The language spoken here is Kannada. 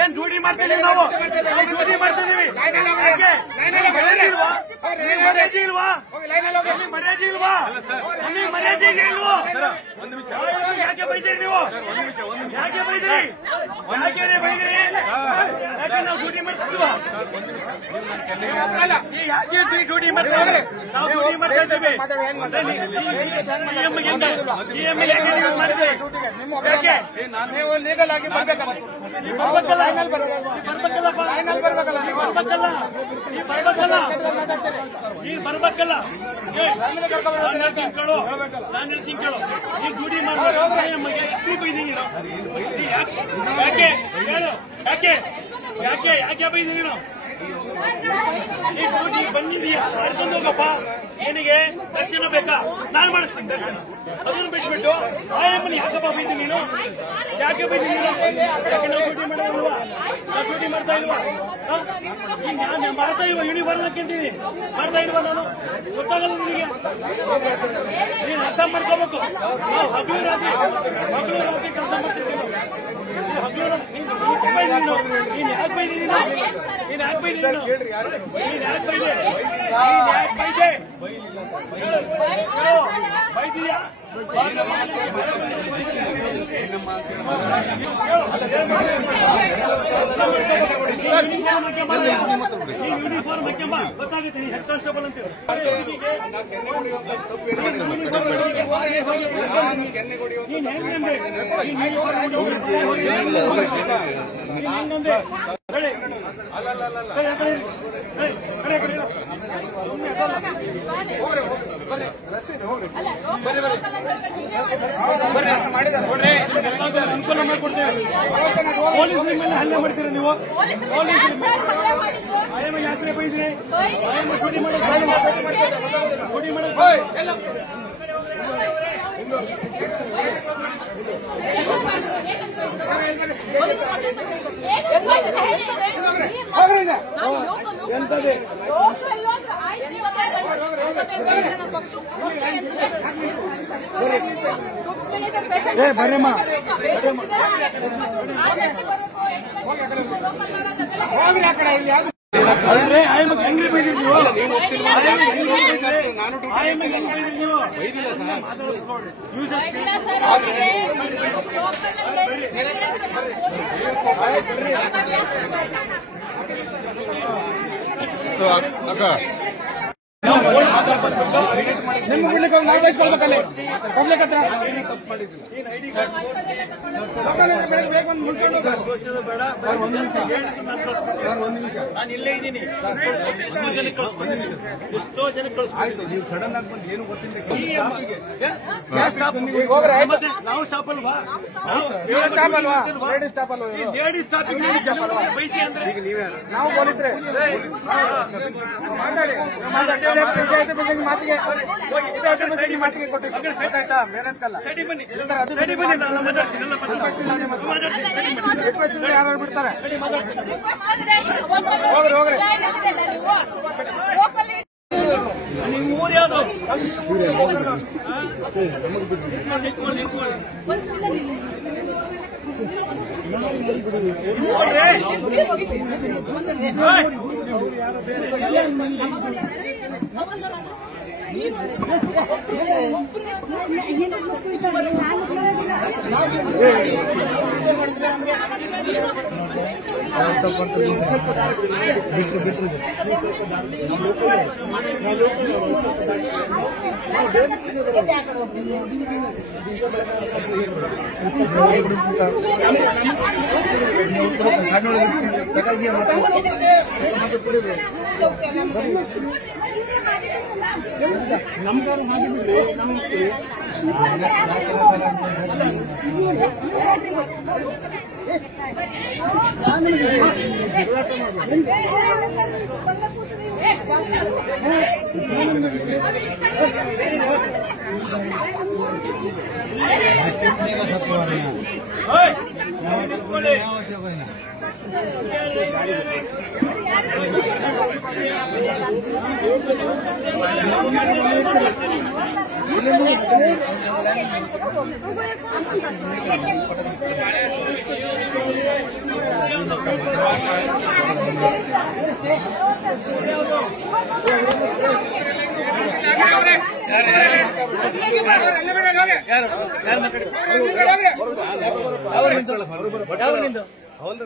ಏನ್ ಡ್ಯೂಟಿ ಮಾಡ್ತಿದೀವಿ ನಾವು, ಡ್ಯೂಟಿ ಮಾಡ್ತಿದೀವಿ. ಮರ್ಯಾದೆ ಇಲ್ವಾ? ಮರ್ಯಾದೆ ಇಲ್ವಾ? ಮರ್ಯಾದೆ ಇಲ್ವೋ? ಯಾಕೆ ಬೈದಿರಿ ನೀವು? ಯಾಕೆ ಬೈದಿರಿ? ಯಾಕೆ ಬೈದಿರಿ? ಯಾಕೆ ನಾವು ಡ್ಯೂಟಿ ಮಾಡ್ತಿದ್ವಾ? ಯಾಕೆ ಡ್ಯೂಟಿ ಮಾಡ್ತೇವೆ? ನಾವು ಡ್ಯೂಟಿ ಮಾಡ್ತಾ ಇದ್ದೇವೆ. ಲೀಗಲ್ ಆಗಿ ಬರ್ಬೇಕಲ್ಲ, ಬರ್ಬೇಕಲ್ಲ. ನಾನು ಹೇಳ್ತೀನಿ ಕೇಳು, ಈ ಡ್ಯೂಟಿ ಮಾಡ್ಬೇಕು. ಯಾಕೆ ಹೇಳು, ಯಾಕೆ ಯಾಕೆ ಯಾಕೆ ಬೈದೀನಿ ನಾವು? ಈ ಡ್ಯೂಟಿ ಬಂದಿದೀಯಾ, ಮಾಡ್ಕೊಂಡು ಹೋಗಪ್ಪ. ಏನಿಗೆ ದರ್ಶನ ಬೇಕಾ? ನಾನು ಮಾಡಿಸ್ತೀನಿ ದರ್ಶನ. ಅದನ್ನು ಬಿಟ್ಬಿಟ್ಟು ಆಯಮ್ಮನ ಯಾಕಪ್ಪ ಬೈದಿ ನೀನು? ಯಾಕೆ ಬೈದಿ ನೀನು? ಯಾಕೆ ನಾವು ಡ್ಯೂಟಿ ಮಾಡೋದಿಲ್ವಾ? ನಾವು ಡ್ಯೂಟಿ ಮಾಡ್ತಾ ಇಲ್ವಾ? ನಾನು ಮಾಡ್ತಾ ಇಲ್ವಾ? ಯೂನಿಫಾರ್ಮ್ ಹಾಕಿದ್ದೀನಿ, ಮಾಡ್ತಾ ಇಲ್ವಾ? ನಾನು ಗೊತ್ತಾಗಲ್ಲ ನಿನಗೆ. ನೀನು ಅರ್ಥ ಮಾಡ್ಕೋಬೇಕು. ನಾವು ಹಗಲು ರಾತ್ರಿ ಕೆಲಸ ಮಾಡ್ತಿದ್ದೀವಿ. ನೀನು ಯಾಕೆ ಬೈದಿ ನೀನು? ನೀನು ಯಾಕೆ ಬೈದಿ ನೀನು? ನೀನು ಯಾಕೆ ಬೈದೆ? ನೀನು ಯಾಕೆ ಬೈದೆ? ಬೈದಿಯಾ? ಯೂನಿಫಾರ್ಮ್ ಹಾಕ್ಯಮ್ಮ, ಗೊತ್ತಾಗುತ್ತೆ ನೀನು ಹೆಡ್ ಕಾನ್ಸ್ಟೇಬಲ್ ಅಂತೇಳಿ. ನೀನ್ ಹೆಂಗಂದೆ? ಅನುಕೂಲ ಮಾಡಿಕೊಡ್ತೇವೆ. ಪೊಲೀಸರ ಮೇಲೆ ಹಲ್ಲೆ ಮಾಡ್ತೀರಾ ನೀವು? ಆಯಮ್ಮ ಯಾತ್ರೆ ಬೈದ್ರಿ? ಆಯಮ್ಮ ಡ್ಯೂಟಿ ಬರಮ್ಮ ಅಂದ್ರೆ ಆಯಮ್ಮ ಹೆಂಗ್ರಿ ಬೈದಿರಿ ನೀವು? ಆಯಮ್ಮ ಹೆಂಗ್ ಬೈದಿರಿ ನೀವು? ನಿಮ್ಮ ಬಿಡ್ಲಿಕ್ಕೆ ನಾವು ಬಯಸ್ಕೊಳ್ಬೇಕಲ್ಲಿ ಪಬ್ಲಿಕ್ ಹತ್ರ. ನಾನು ಇಲ್ಲೇ ಇದ್ದೀನಿ. ಎಷ್ಟೋ ಜನಕ್ಕೆ ಕಳ್ಸ್ಕೊಂಡಿದ್ದೀನಿ, ಎಷ್ಟೋ ಜನಕ್ಕೆ ಕಳ್ಸ್ಕೊಂಡಿದ್ದೀನಿ. ನೀವು ಸಡನ್ ಆಗಿ ಬಂದು ಏನು ಗೊತ್ತಿಲ್ಲ. ನಾವು ಸ್ಟಾಪ್ ಅಲ್ವಾ? ಲೇಡಿ ಸ್ಟಾಪ್ ಬೈತಿ ಅಂದ್ರೆ ನಾವು ಪೊಲೀಸರೇ ಮಾತಾಡಿ ಮಾತಿಗೆ ಕೊಟ್ಟಿದ್ದ ಬೇರೆ ಯಾರು ಬಿಡ್ತಾರೆ. ಹೋಗ್ರಿ ನಿಮ್ಮ ಊರು ಯಾವುದು? ಯಾರು